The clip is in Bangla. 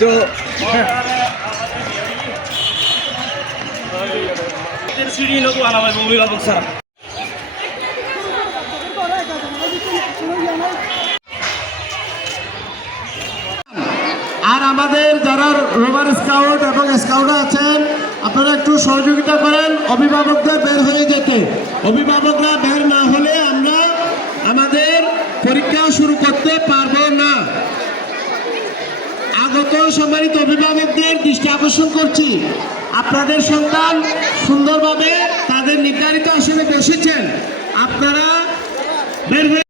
তো সিঁড়ি নতুন আনা হবে অভিভাবক স্যার। আর আমাদের যারা রোভার স্কাউট এবং স্কাউট আছেন আপনারা একটু সহযোগিতা করেন অভিভাবকদের বের হয়ে যেতে। অভিভাবকরা বের না হলে আমরা আমাদের পরীক্ষা শুরু করতে পারবো না। আগত সম্মানিত অভিভাবকদের দৃষ্টি আকর্ষণ করছি, আপনাদের সন্তান সুন্দরভাবে তাদের নির্ধারিত আসনে বসেছেন, আপনারা বের হয়ে